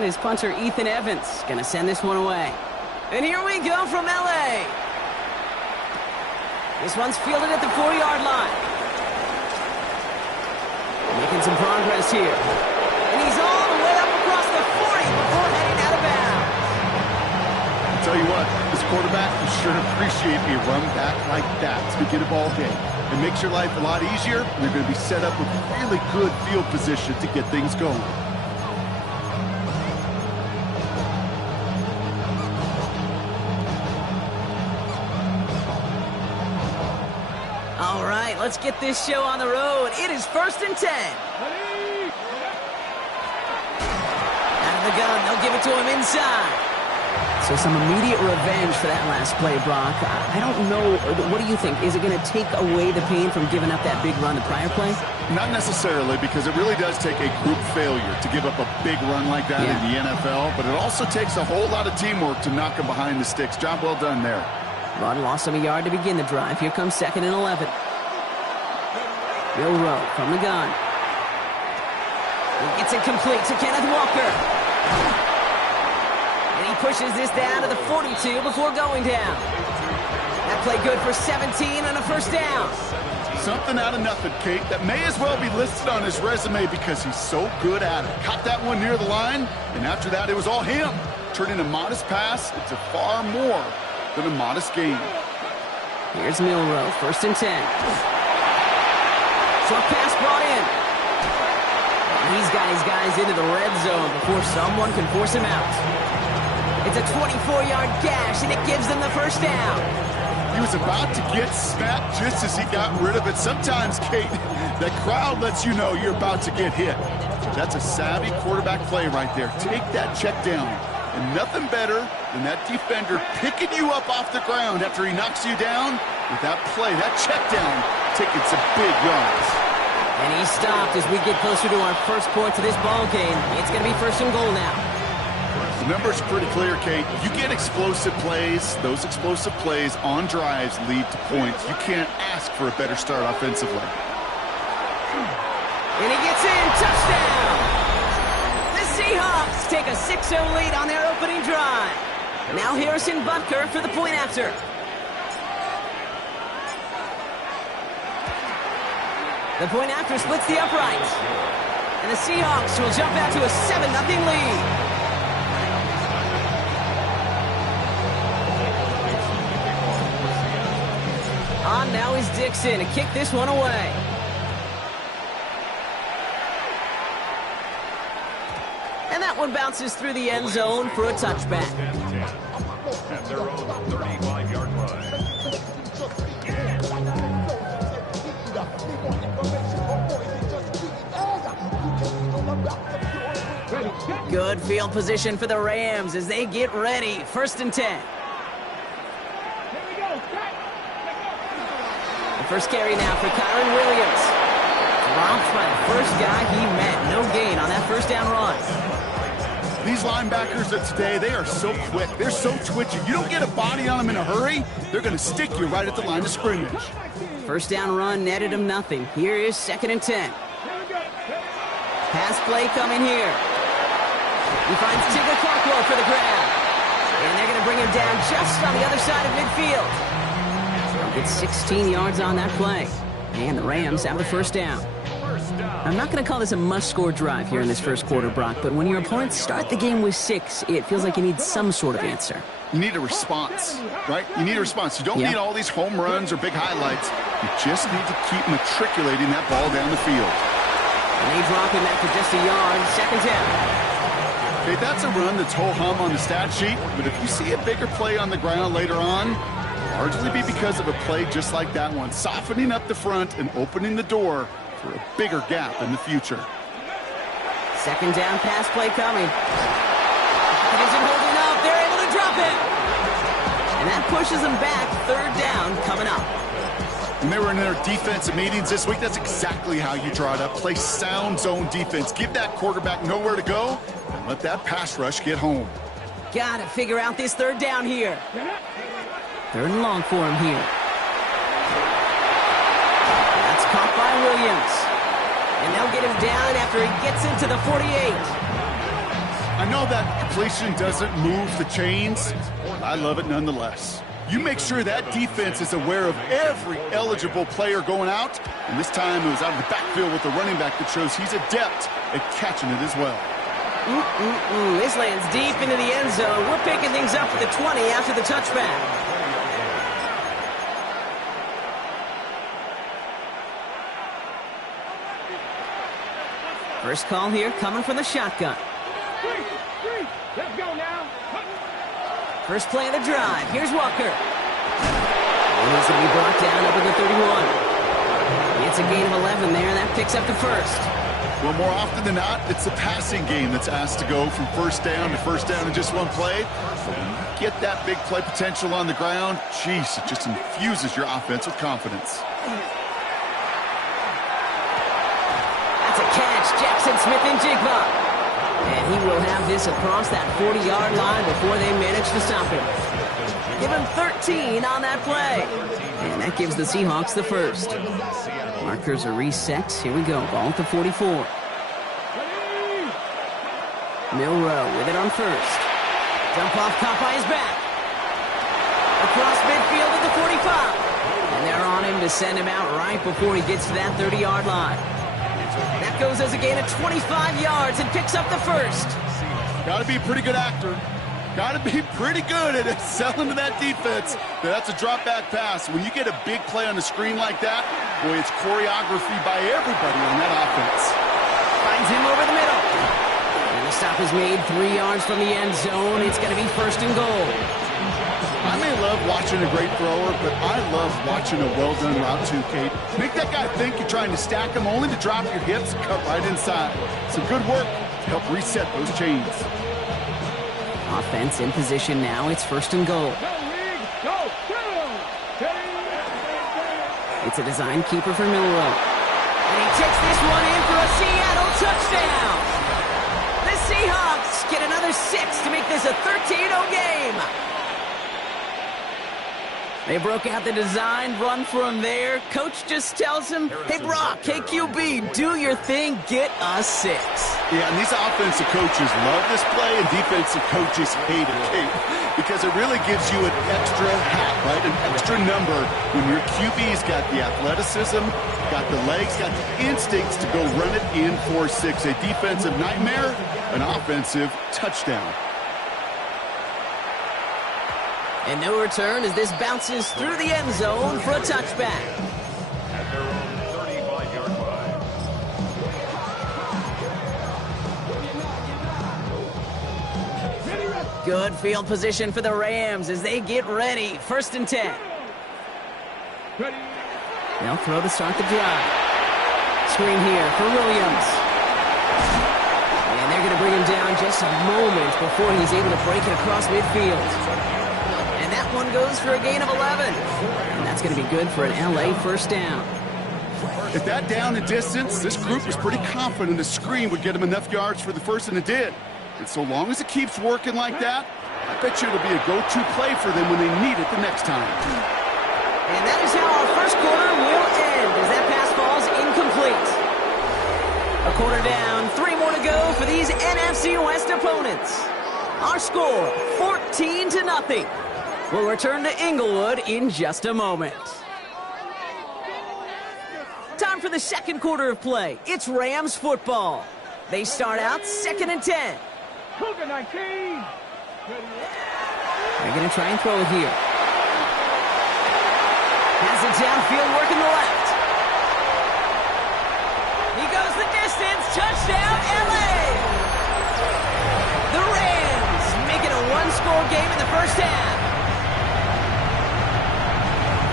And his punter, Ethan Evans, going to send this one away. And here we go from L.A. This one's fielded at the 4-yard line. Making some progress here. And he's all the way up across the 40 before heading out of bounds. I'll tell you what, this quarterback will sure appreciate a run back like that to begin a ball game. It makes your life a lot easier, and you're going to be set up with really good field position to get things going. All right, let's get this show on the road. It is 1st and 10. Out of the gun, they'll give it to him inside. So some immediate revenge for that last play, Brock. I don't know. What do you think? Is it going to take away the pain from giving up that big run the prior play? Not necessarily, because it really does take a group failure to give up a big run like that in the NFL, but it also takes a whole lot of teamwork to knock him behind the sticks. Job well done there. Rod lost him a yard to begin the drive. Here comes 2nd and 11. Bill Rowe from the gun. He gets it complete to Kenneth Walker. And he pushes this down to the 42 before going down. That play good for 17 and a 1st down. Something out of nothing, Kate, that may as well be listed on his resume because he's so good at it. Caught that one near the line, and after that, it was all him. Turning a modest pass into far more than a modest gain. Here's Milroe, 1st and 10. Short pass brought in. And he's got his guys into the red zone before someone can force him out. It's a 24-yard gash, and it gives them the 1st down. He was about to get smacked just as he got rid of it. Sometimes, Kate, that crowd lets you know you're about to get hit. That's a savvy quarterback play right there. Take that check down. And nothing better than that defender picking you up off the ground after he knocks you down with that play, that check down, taking some big yards. And he stopped as we get closer to our first point to this ball game. It's going to be 1st and goal now. The numbers are pretty clear, Kate. You get explosive plays. Those explosive plays on drives lead to points. You can't ask for a better start offensively. And he gets in. Touchdown! The Seahawks take a 6-0 lead on their opening drive. Now Harrison Butker for the point after. The point after splits the uprights. And the Seahawks will jump out to a 7-0 lead. On now is Dixon to kick this one away. And that one bounces through the end zone for a touchback. At their own 35-yard line. Good field position for the Rams as they get ready. 1st and 10. The first carry now for Kyron Williams. Dropped by the first guy he met. No gain on that 1st down run. These linebackers of today, they are so quick. They're so twitchy. You don't get a body on them in a hurry, they're going to stick you right at the line of scrimmage. 1st down run netted him nothing. Here is 2nd and 10. Pass play coming here. He finds Tigger Clarkwell for the grab. And they're going to bring him down just on the other side of midfield. It's 16 yards on that play. And the Rams have the 1st down. I'm not going to call this a must-score drive here in this first quarter, Brock, but when your opponents start the game with 6, it feels like you need some sort of answer. You need a response, right? You need a response. You don't need all these home runs or big highlights. You just need to keep matriculating that ball down the field. And they drop him after just a yard. 2nd down. Okay, that's a run that's ho-hum on the stat sheet, but if you see a bigger play on the ground later on, largely be because of a play just like that one, softening up the front and opening the door for a bigger gap in the future. 2nd down pass play coming. It isn't holding up. They're able to drop it. And that pushes them back. 3rd down coming up. When they were in their defensive meetings this week, that's exactly how you draw it up. Play sound zone defense. Give that quarterback nowhere to go and let that pass rush get home. Got to figure out this 3rd down here. 3rd and long for him here. That's caught by Williams. And they'll get him down after he gets into the 48. I know that completion doesn't move the chains, but I love it nonetheless. You make sure that defense is aware of every eligible player going out, and this time it was out of the backfield with the running back that shows he's adept at catching it as well. This lands deep into the end zone. We're picking things up at the 20 after the touchback. First call here coming from the shotgun. Let's go now. First play of the drive. Here's Walker. And he's going to be brought down up at the 31. It's a gain of 11 there. That picks up the first. Well, more often than not, it's the passing game that's asked to go from first down in just one play. But when you get that big play potential on the ground, geez, it just infuses your offense with confidence. That's a catch. Jackson Smith-Njigba. And he will have this across that 40-yard line before they manage to stop him. Give him 13 on that play. And that gives the Seahawks the first. Markers are reset. Here we go. Ball at the 44. Milrow with it on first. Dump off caught by his back. Across midfield at the 45. And they're on him to send him out right before he gets to that 30-yard line. That goes as a gain of 25 yards and picks up the first. Got to be a pretty good actor. Got to be pretty good at selling to that defense. That's a drop back pass. When you get a big play on the screen like that, boy, it's choreography by everybody on that offense. Finds him over the middle. And the stop is made 3 yards from the end zone. It's going to be first and goal. I may love watching a great thrower, but I love watching a well-done route too, Kate. Make that guy think you're trying to stack him only to drop your hips and cut right inside. Some good work to help reset those chains. Offense in position now. It's first and goal. It's a design keeper for Milrow. And he takes this one in for a Seattle touchdown. The Seahawks get another 6 to make this a 13-0 game. They broke out the design, run from there. Coach just tells him, hey, Brock, hey, QB, do your thing, get a 6. Yeah, and these offensive coaches love this play, and defensive coaches hate it, Kate, because it really gives you an extra hat, right, an extra number when your QB's got the athleticism, got the legs, got the instincts to go run it in for 6. A defensive nightmare, an offensive touchdown. And no return as this bounces through the end zone for a touchback. At their own 35-yard line. Good field position for the Rams as they get ready. First and 10. They'll throw to start the drive. Screen here for Williams. And they're going to bring him down just a moment before he's able to break it across midfield. That one goes for a gain of 11. And that's going to be good for an LA first down. At that down and distance, this group was pretty confident the screen would get them enough yards for the first, and it did. And so long as it keeps working like that, I bet you it'll be a go-to play for them when they need it the next time. And that is how our first quarter will end as that pass falls incomplete. A quarter down, 3 more to go for these NFC West opponents. Our score, 14-0. We'll return to Inglewood in just a moment. Time for the second quarter of play. It's Rams football. They start out 2nd and 10. Cougar 19. They're going to try and throw it here. Has it downfield, working the left. He goes the distance. Touchdown, LA. The Rams make it a 1-score game in the first half.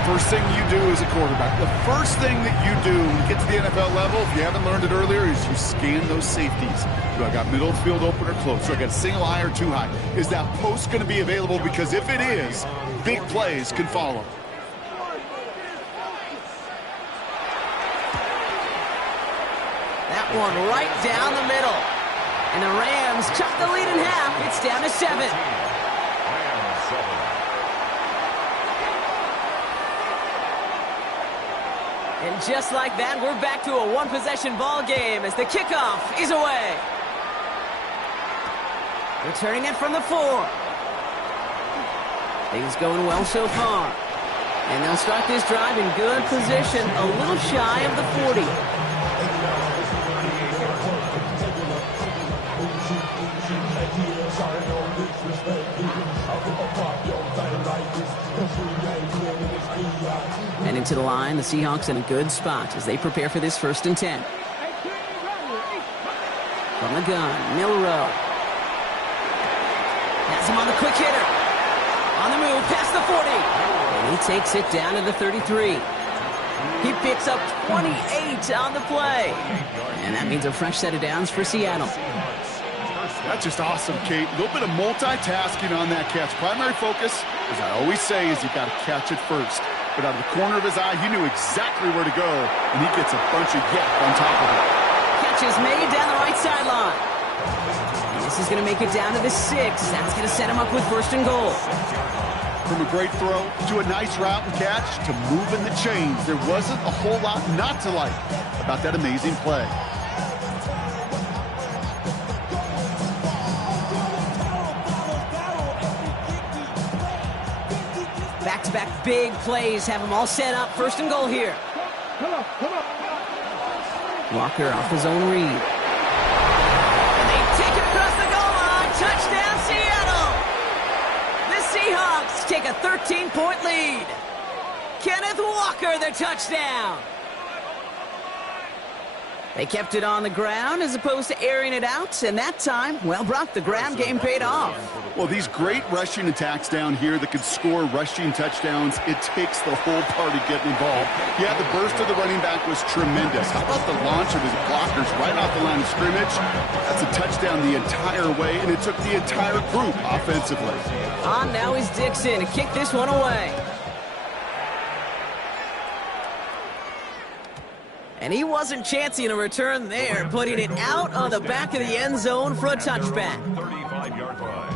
First thing you do as a quarterback, the first thing that you do when you get to the NFL level, if you haven't learned it earlier, is you scan those safeties. Do I got middle of the field open or close? Do I got single high or too high? Is that post going to be available? Because if it is, big plays can follow. That one right down the middle. And the Rams chop the lead in half. It's down to 7. And just like that, we're back to a one-possession ball game as the kickoff is away. Returning it from the 4. Things going well so far. And they'll start this drive in good position, a little shy of the 40. And into the line, the Seahawks in a good spot as they prepare for this 1st and 10. From the gun, Milrow. Has him on the quick hitter. On the move, past the 40. And he takes it down to the 33. He picks up 28 on the play. And that means a fresh set of downs for Seattle. That's just awesome, Kate. A little bit of multitasking on that catch. Primary focus, as I always say, is you got to catch it first. But out of the corner of his eye, he knew exactly where to go, and he gets a bunch of yak on top of it. Catch is made down the right sideline. And this is going to make it down to the 6. That's going to set him up with 1st and goal. From a great throw to a nice route and catch to moving the chains, there wasn't a whole lot not to like about that amazing play. Back-to-back big plays have them all set up. 1st and goal here. Come on. Walker off his own read. And they take it across the goal line. Touchdown, Seattle! The Seahawks take a 13-point lead. Kenneth Walker, the touchdown. They kept it on the ground as opposed to airing it out, and that time, well, Brock, the ground game paid off. Well, these great rushing attacks down here that could score rushing touchdowns, it takes the whole party getting involved. Yeah, the burst of the running back was tremendous. How about the launch of his blockers right off the line of scrimmage? That's a touchdown the entire way, and it took the entire group offensively. On now is Dixon to kick this one away. And he wasn't chancing a return there, putting it out on the back of the end zone for a touchback. 35-yard line.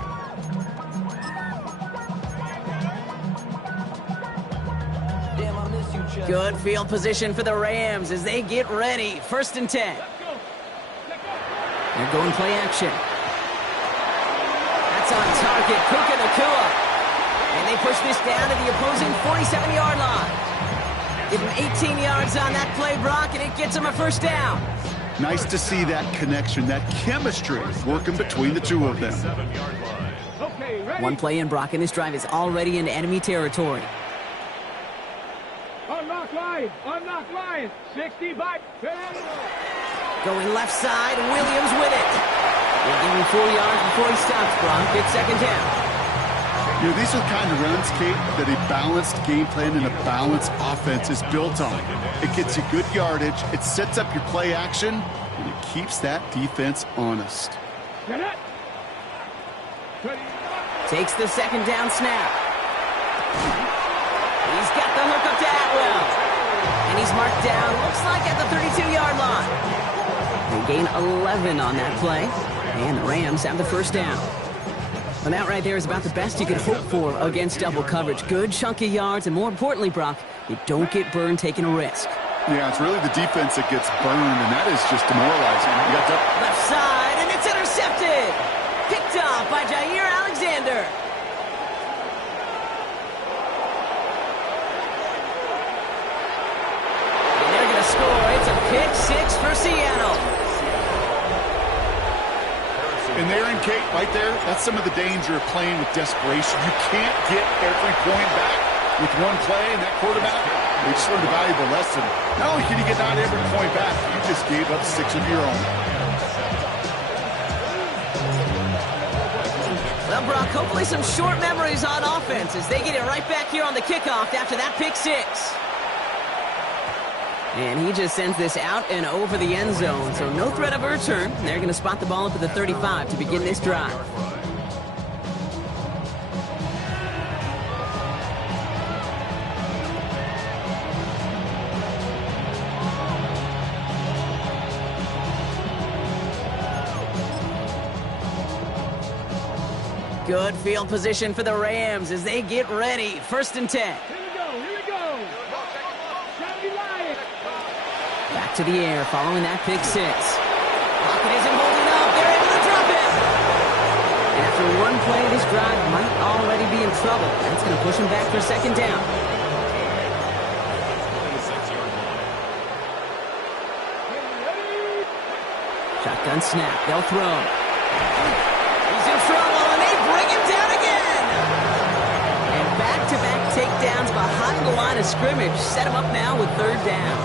Good field position for the Rams as they get ready. 1st and 10. They're going play action. That's on target. Puka Nacua. And they push this down to the opposing 47-yard line. Give him 18 yards on that play, Brock, and it gets him a 1st down. Nice to see that connection, that chemistry working between the two of them. Okay, ready? One play in, Brock, and this drive is already into enemy territory. Unlock line. 60 by. Going left side, Williams with it. We'll give him 4 yards before he stops, Brock. Good 2nd down. You know, these are the kind of runs, Kate, that a balanced game plan and a balanced offense is built on. It gets you good yardage, it sets up your play action, and it keeps that defense honest. Takes the 2nd down snap. He's got the hook up to Atwell. And he's marked down, looks like at the 32-yard line. They gain 11 on that play, and the Rams have the 1st down. And that right there is about the best you could hope for against double coverage. Good chunky yards, and more importantly, Brock, you don't get burned taking a risk. Yeah, it's really the defense that gets burned, and that is just demoralizing. You got left side, and it's intercepted. Picked off by Jair Alexander. And they're going to score. It's a pick 6 for Seattle. And there in Kate, right there, that's some of the danger of playing with desperation. You can't get every point back with one play, and that quarterback, they just learned a valuable lesson. Not only can you get not every point back, you just gave up 6 of your own. Well, Brock, hopefully some short memories on offense as they get it right back here on the kickoff after that pick 6. And he just sends this out and over the end zone, so no threat of a return. They're going to spot the ball up at the 35 to begin this drive. Good field position for the Rams as they get ready. 1st and 10. Here we go. Back to the air following that pick 6. Lockett isn't holding up. They're able to drop it. And After one play, this drive might already be in trouble. That's going to push him back for second down. Shotgun snap. They'll throw. He's in trouble, and they bring him down again. And back-to-back takedowns behind the line of scrimmage set him up now with third down.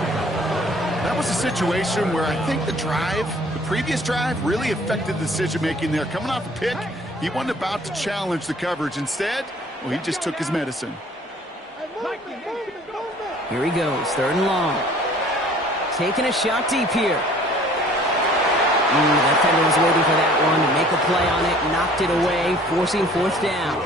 That was a situation where I think the previous drive, really affected the decision-making there. Coming off a pick, he wasn't about to challenge the coverage. Instead, well, he just took his medicine. Here he goes, third and long. Taking a shot deep here. The defender was waiting for that one to make a play on it, knocked it away, forcing fourth down.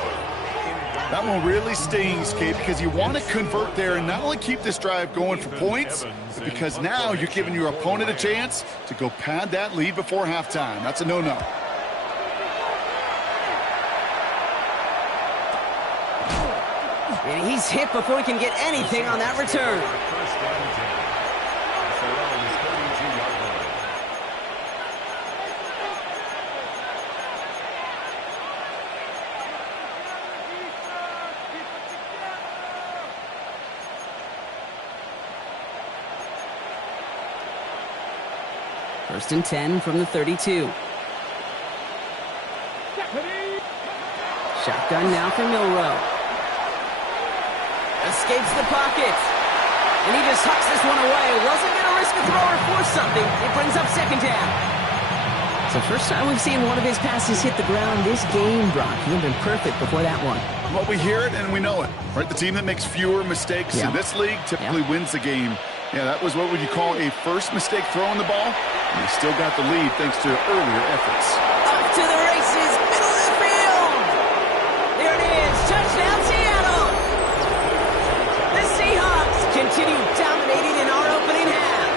That one really stings, Kate, because you want to convert there and not only keep this drive going for points, but because now you're giving your opponent a chance to go pad that lead before halftime. That's a no-no. And he's hit before he can get anything on that return. First and 10 from the 32. Shotgun now for Milrow. Escapes the pocket. And he just hucks this one away. Wasn't going to risk a throw or force something. It brings up second down. It's the first time we've seen one of his passes hit the ground this game, Brock. He had been perfect before that one. Well, we hear it and we know it, right? The team that makes fewer mistakes in this league typically wins the game. Yeah, that was what would you call a first mistake throwing the ball. And they still got the lead thanks to earlier efforts. Up to the races, middle of the field. There it is, touchdown Seattle. The Seahawks continue dominating in our opening half.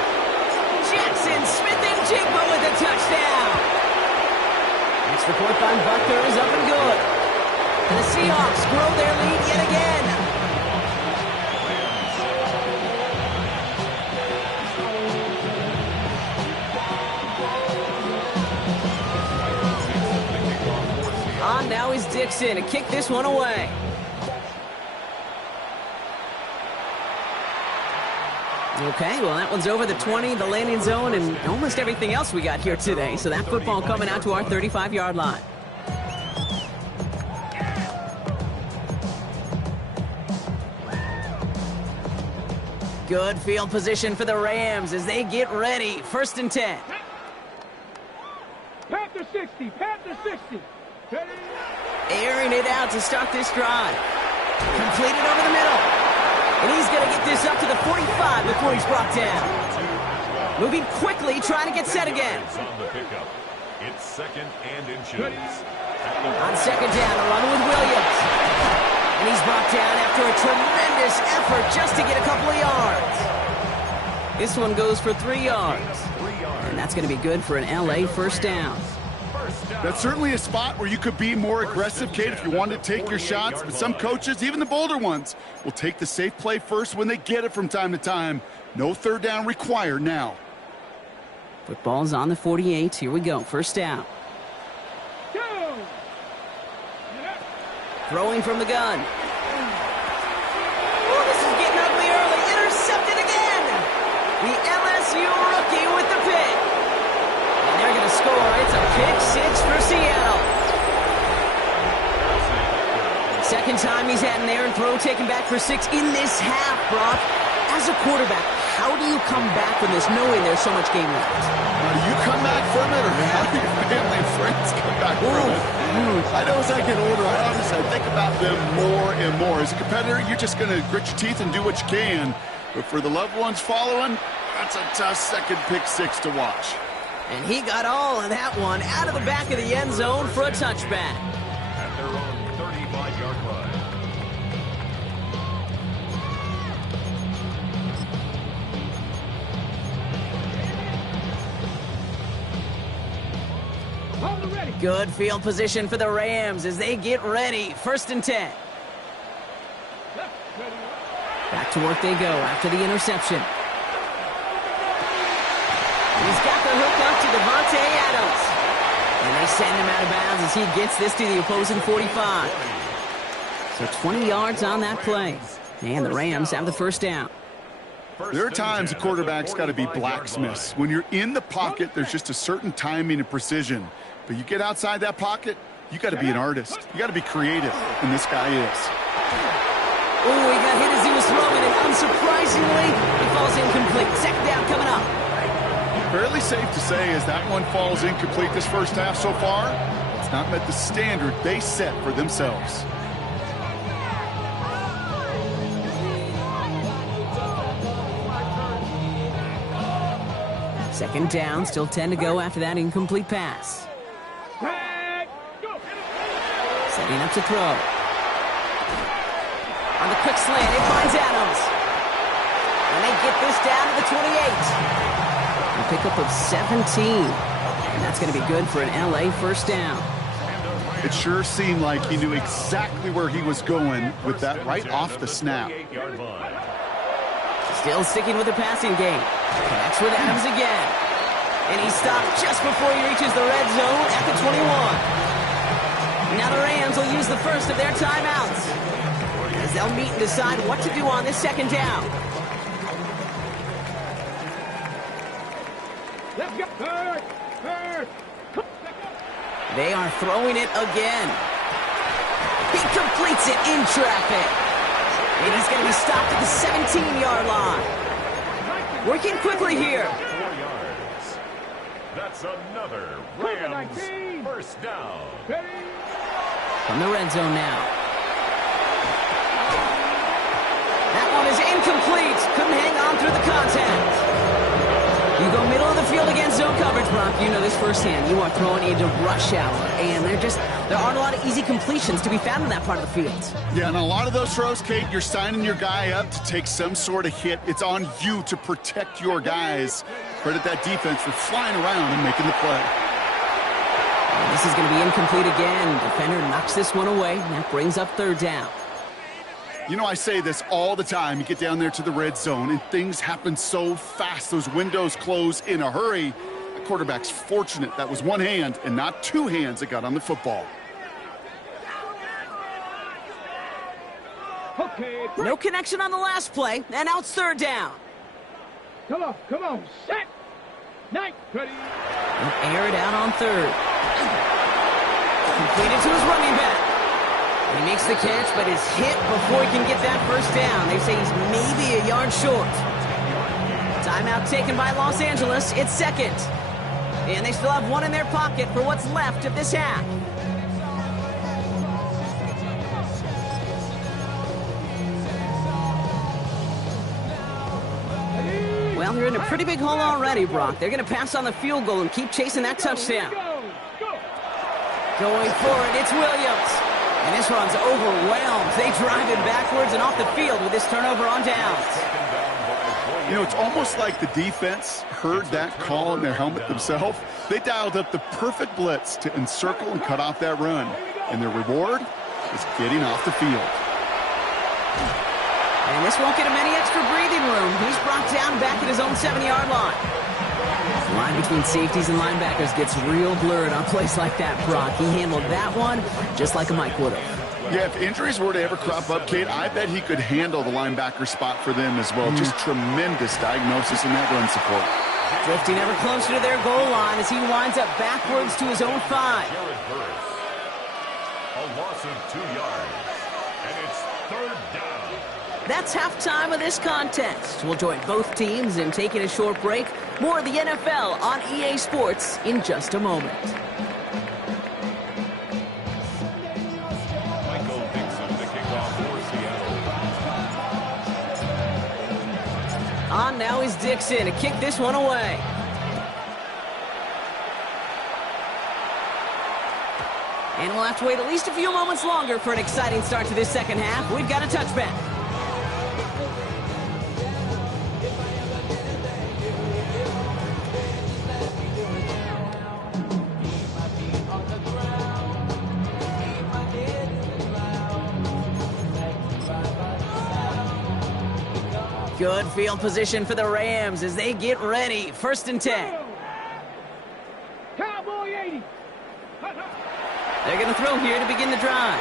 Jackson Smith-Njigba with a touchdown. Extra point by Butker is up and good. And the Seahawks grow their lead yet again. Now is Dixon to kick this one away. Okay, well, that one's over the 20, the landing zone, and almost everything else we got here today. So that football coming out to our 35-yard line. Good field position for the Rams as they get ready. First and 10. Panther 60, Panther 60. Airing it out to start this drive. Completed over the middle. And he's going to get this up to the 45 before he's brought down. Moving quickly, trying to get set again. It's second and inches. On second down, a run with Williams. And he's brought down after a tremendous effort just to get a couple of yards. This one goes for 3 yards. And that's going to be good for an LA first down. That's certainly a spot where you could be more aggressive, Kate, if you wanted to take your shots. But some coaches, even the bolder ones, will take the safe play first when they get it from time to time. No third down required now. Football's on the 48. Here we go. First down. Throwing from the gun. Oh, this is getting ugly early. Intercepted again. The LSU rookie with the pick. And they're going to score. It's a pick six for Seattle. Second time he's had an errant throw taken back for 6 in this half, Brock. As a quarterback, how do you come back from this knowing there's so much game left? Do you come back from it, or how do your family and friends come back from it? I know as I get older, I think about them more and more. As a competitor, you're just going to grit your teeth and do what you can. But for the loved ones following, that's a tough second pick 6 to watch. And he got all of that one out of the back of the end zone for a touchback. At their own 35-yard line. Good field position for the Rams as they get ready. First and 10. Back to work they go after the interception. He's got the hook up to Devontae Adams. And they send him out of bounds as he gets this to the opposing 45. So 20 yards on that play. And the Rams have the first down. There are times a quarterback's got to be blacksmiths. When you're in the pocket, there's just a certain timing and precision. But you get outside that pocket, you got to be an artist. You got to be creative, and this guy is. Oh, he got hit as he was throwing, and unsurprisingly, he falls incomplete. Second down coming up. Fairly safe to say as that one falls incomplete this first half so far, it's not met the standard they set for themselves. Second down, still 10 to go after that incomplete pass. Setting up to throw. On the quick slant, it finds Adams. And they get this down to the 28. A pickup of 17. And that's going to be good for an LA first down. It sure seemed like he knew exactly where he was going with that right off the snap. Still sticking with the passing game. Connects with Adams again. And he stopped just before he reaches the red zone at the 21. Now the Rams will use the first of their timeouts as they'll meet and decide what to do on this second down. Let's go. Third. They are throwing it again. He completes it in traffic. And he's going to be stopped at the 17-yard line. Working quickly here. 4 yards. That's another Rams first down. From the red zone now. That one is incomplete. Couldn't hang on through the contact. You go middle of the field against zone coverage, Brock. You know this firsthand. You are throwing into rush hour. And there aren't a lot of easy completions to be found in that part of the field. Yeah, and a lot of those throws, Kate, you're signing your guy up to take some sort of hit. It's on you to protect your guys. Credit that defense for flying around and making the play. And this is going to be incomplete again. Defender knocks this one away. And that brings up third down. You know, I say this all the time. You get down there to the red zone, and things happen so fast. Those windows close in a hurry. The quarterback's fortunate that was one hand and not two hands that got on the football. Okay. No connection on the last play, and now it's third down. Come on. Set. Night. Ready. He'll air it out on third. Completed to his running back. He makes the catch, but is hit before he can get that first down. They say he's maybe a yard short. Timeout taken by Los Angeles. It's second. And they still have one in their pocket for what's left of this half. Well, they're in a pretty big hole already, Brock. They're going to pass on the field goal and keep chasing that touchdown. Going for it, it's Williams. And this one's overwhelmed. They drive it backwards and off the field with this turnover on downs. You know, it's almost like the defense heard that call in their helmet themselves. They dialed up the perfect blitz to encircle and cut off that run. And their reward is getting off the field. And this won't get him any extra breathing room. He's brought down back at his own 7-yard line. The line between safeties and linebackers gets real blurred on plays like that, Brock. He handled that one just like a Mike would have. Yeah, if injuries were to ever crop up, Kate, I bet he could handle the linebacker spot for them as well. Just tremendous diagnosis in that run support. Drifting ever closer to their goal line as he winds up backwards to his own 5. A loss of 2 yards. And it's third down. That's halftime of this contest. We'll join both teams in taking a short break. More of the NFL on EA Sports in just a moment. Michael Dixon to kick off for Seattle. On now is Dixon to kick this one away. And we'll have to wait at least a few moments longer for an exciting start to this second half. We've got a touchback. Good field position for the Rams as they get ready. 1st and 10. Cowboy 80. They're going to throw here to begin the drive.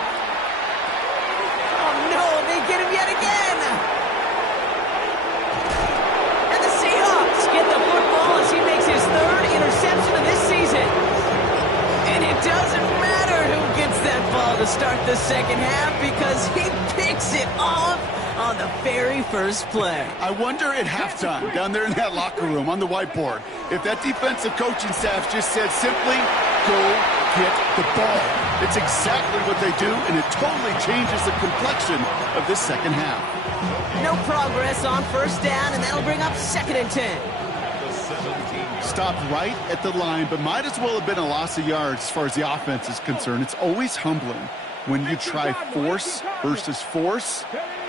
Oh, no, they get him yet again. And the Seahawks get the football as he makes his third interception of this season. And it doesn't matter who gets that ball to start the second half because he picks it off on the very first play. I wonder at halftime, down there in that locker room on the whiteboard, if that defensive coaching staff just said simply, go get the ball. It's exactly what they do, and it totally changes the complexion of this second half. No progress on first down, and that'll bring up 2nd and 10. Stopped right at the line, but might as well have been a loss of yards as far as the offense is concerned. It's always humbling when you try force versus force,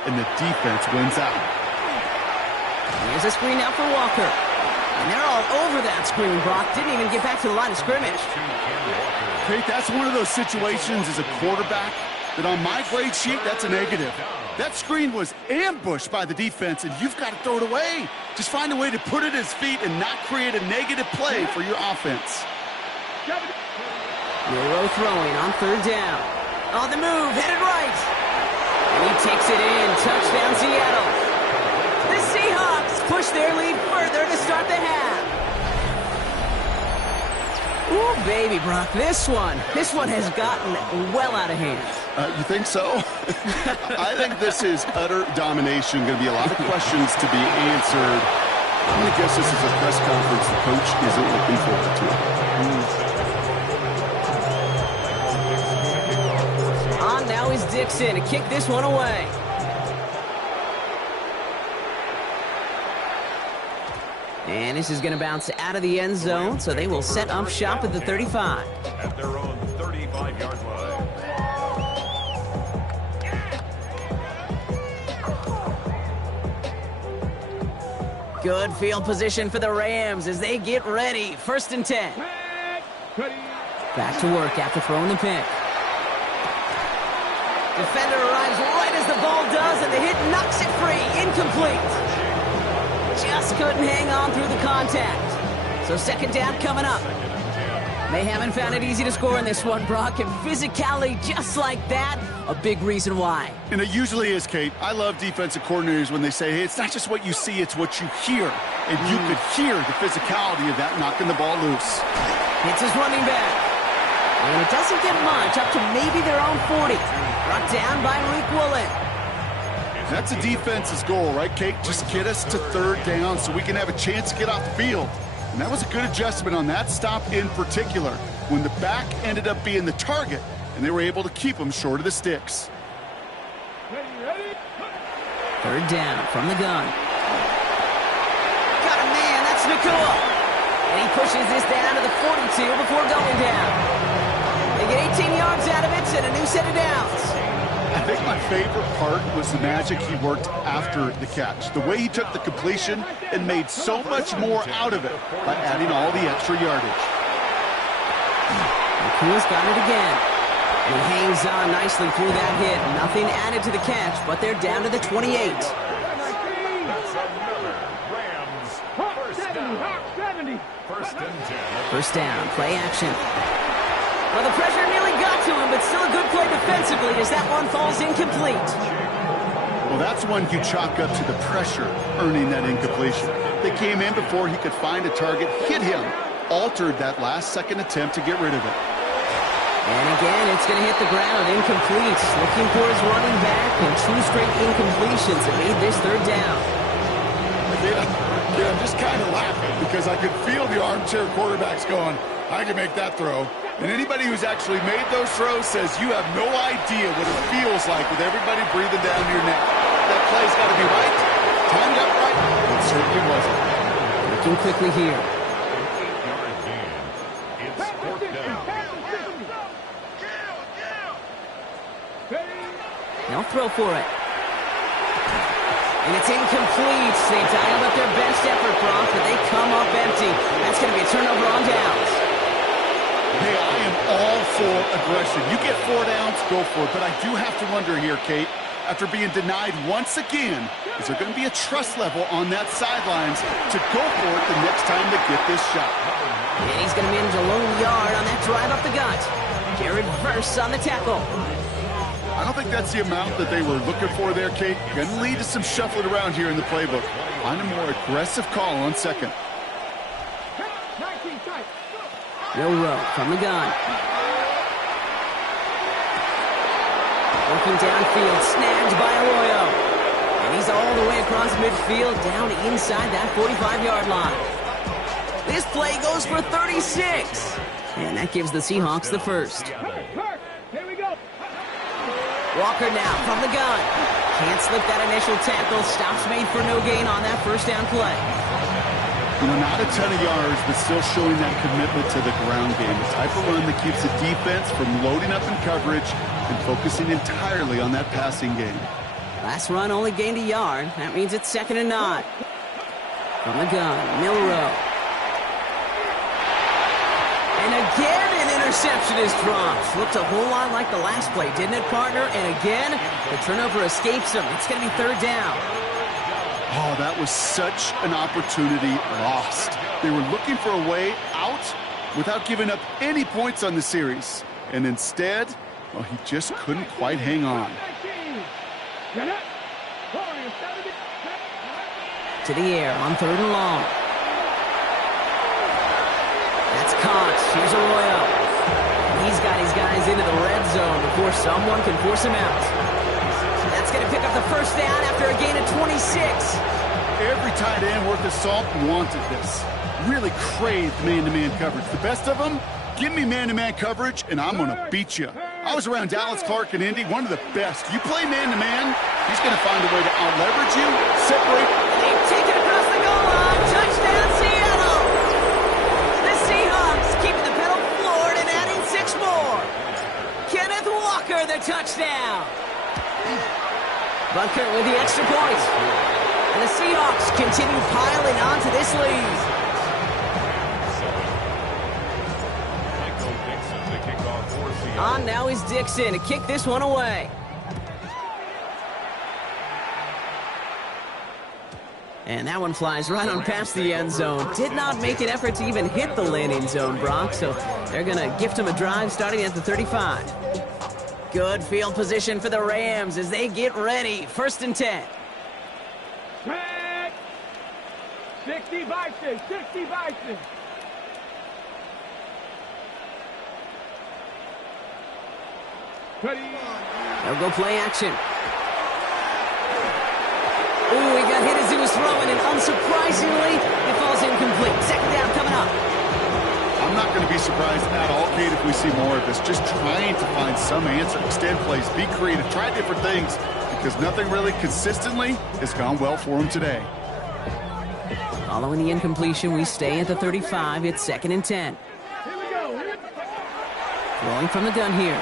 and the defense wins out. Here's a screen out for Walker. And they're all over that screen. Brock didn't even get back to the line of scrimmage. Kate, that's one of those situations as a quarterback that on my grade sheet, that's a negative. That screen was ambushed by the defense, and you've got to throw it away. Just find a way to put it at his feet and not create a negative play for your offense. Euro throwing on 3rd down. On the move, headed right. And he takes it in. Touchdown, Seattle. The Seahawks push their lead further to start the half. Ooh, baby, Brock, this one has gotten well out of hand. You think so? I think this is utter domination. Going to be a lot of questions to be answered. I'm going to guess this is a press conference the coach isn't looking forward to. On now is Dixon to kick this one away. And this is going to bounce out of the end zone, so they will set up shop at the 35. At their own 35-yard line. Good field position for the Rams as they get ready. 1st and 10. Back to work after throwing the pick. Defender arrives right as the ball does, and the hit knocks it free. Incomplete. Just couldn't hang on through the contact. So 2nd down coming up. They haven't found it easy to score in this one, Brock, and physicality just like that, a big reason why. And it usually is, Kate. I love defensive coordinators when they say, hey, it's not just what you see, it's what you hear. And you could hear the physicality of that knocking the ball loose. It's his running back. And it doesn't get much, up to maybe their own 40. Brought down by Malik Woolen. That's a defense's goal, right, Kate? Just get us to 3rd down so we can have a chance to get off the field. And that was a good adjustment on that stop in particular, when the back ended up being the target, and they were able to keep him short of the sticks. 3rd down from the gun. Got a man, that's Nakua. And he pushes this down to the 42 before going down. They get 18 yards out of it and a new set of downs. I think my favorite part was the magic he worked after the catch. The way he took the completion and made so much more out of it by adding all the extra yardage. Nakua's got it again. And he hangs on nicely through that hit. Nothing added to the catch, but they're down to the 28. First down, play action. Well, the pressure nearly got to him, but still a good play defensively as that one falls incomplete. Well, that's one you chalk up to the pressure earning that incompletion. They came in before he could find a target, hit him, altered that last-second attempt to get rid of it. And again, it's going to hit the ground, incomplete. Looking for his running back, and 2 straight incompletions that made this 3rd down. Yeah, I'm just kind of laughing because I could feel the armchair quarterbacks going, I can make that throw. And anybody who's actually made those throws says you have no idea what it feels like with everybody breathing down your neck. That play's got to be right, timed up right. It certainly wasn't. Looking quickly here. They'll throw for it. And it's incomplete. They dialed up their best effort, Brock, but they come up empty. That's going to be a turnover on downs. Hey, I am all for aggression. You get 4 downs, go for it. But I do have to wonder here, Kate, after being denied once again, is there going to be a trust level on that sidelines to go for it the next time they get this shot? And he's going to manage a lone yard on that drive up the gut. Reverse on the tackle. I don't think that's the amount that they were looking for there, Kate. Going to lead to some shuffling around here in the playbook. Find a more aggressive call on second. No row from the gun. Working downfield, snagged by Arroyo. And he's all the way across midfield, down inside that 45-yard line. This play goes for 36. And that gives the Seahawks the first. Here we go. Walker now from the gun. Can't slip that initial tackle. Stops made for no gain on that first down play. You know, not a ton of yards, but still showing that commitment to the ground game. The type of run that keeps the defense from loading up in coverage and focusing entirely on that passing game. Last run only gained a yard. That means it's 2nd and 9. From the gun, Milrow. And again, an interception is dropped. Looked a whole lot like the last play, didn't it, partner? And again, the turnover escapes him. It's going to be 3rd down. Oh, that was such an opportunity lost. They were looking for a way out without giving up any points on the series. And instead, well, he just couldn't quite hang on. To the air on 3rd and long. That's caught. Here's Arroyo. He's got his guys into the red zone before someone can force him out. That's going to pick up the first down after a gain of 26. Every tight end worth his salt wanted this. Really craved man-to-man coverage. The best of them, give me man-to-man coverage, and I'm going to beat you. I was around Dallas Clark and Indy, one of the best. You play man-to-man, he's going to find a way to out-leverage you, separate. They take it across the goal line. Touchdown, Seattle. The Seahawks keeping the pedal floored and adding 6 more. Kenneth Walker, the touchdown. Butker with the extra point. And the Seahawks continue piling onto this lead. On now is Dixon to kick this one away. And that one flies right on past the end zone. Did not make an effort to even hit the landing zone, Brock, so they're going to gift him a drive starting at the 35. Good field position for the Rams as they get ready. 1st and 10. 60 Bison, 60 Bison. They'll go play action. Ooh, he got hit as he was throwing, and unsurprisingly, it falls incomplete. 2nd down coming up. I'm not going to be surprised at all, Kate, if we see more of this. Just trying to find some answer, extend plays, be creative, try different things, because nothing really consistently has gone well for him today. Following the incompletion, we stay at the 35. It's 2nd and 10. Here we go. Throwing from the gun here.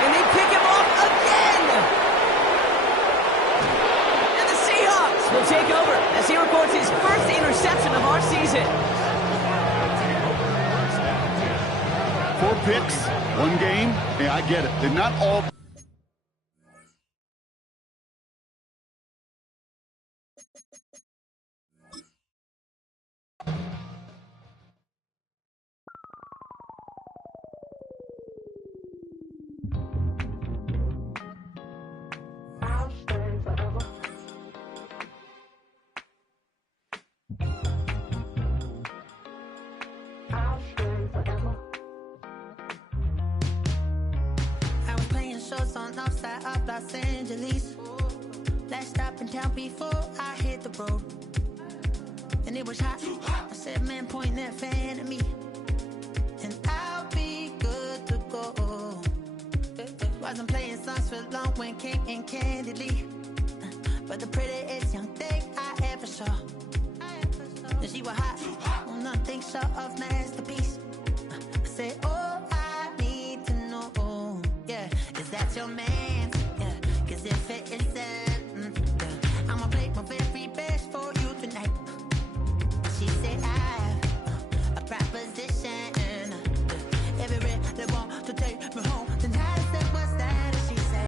And they pick him off again! And the Seahawks will take over as he records his first interception of our season. 4 picks, 1 game. Yeah, I get it. They're not all... Outside of Los Angeles, last stop in town before I hit the road, and it was hot. I said, man, point that fan at me, and I'll be good to go. Wasn't playing songs for long when came in candidly, but the prettiest young thing I ever saw. And she was hot, well, nothing short of masterpiece. I said, oh, I need to know, yeah, is that your man? Yeah, 'cause if it isn't,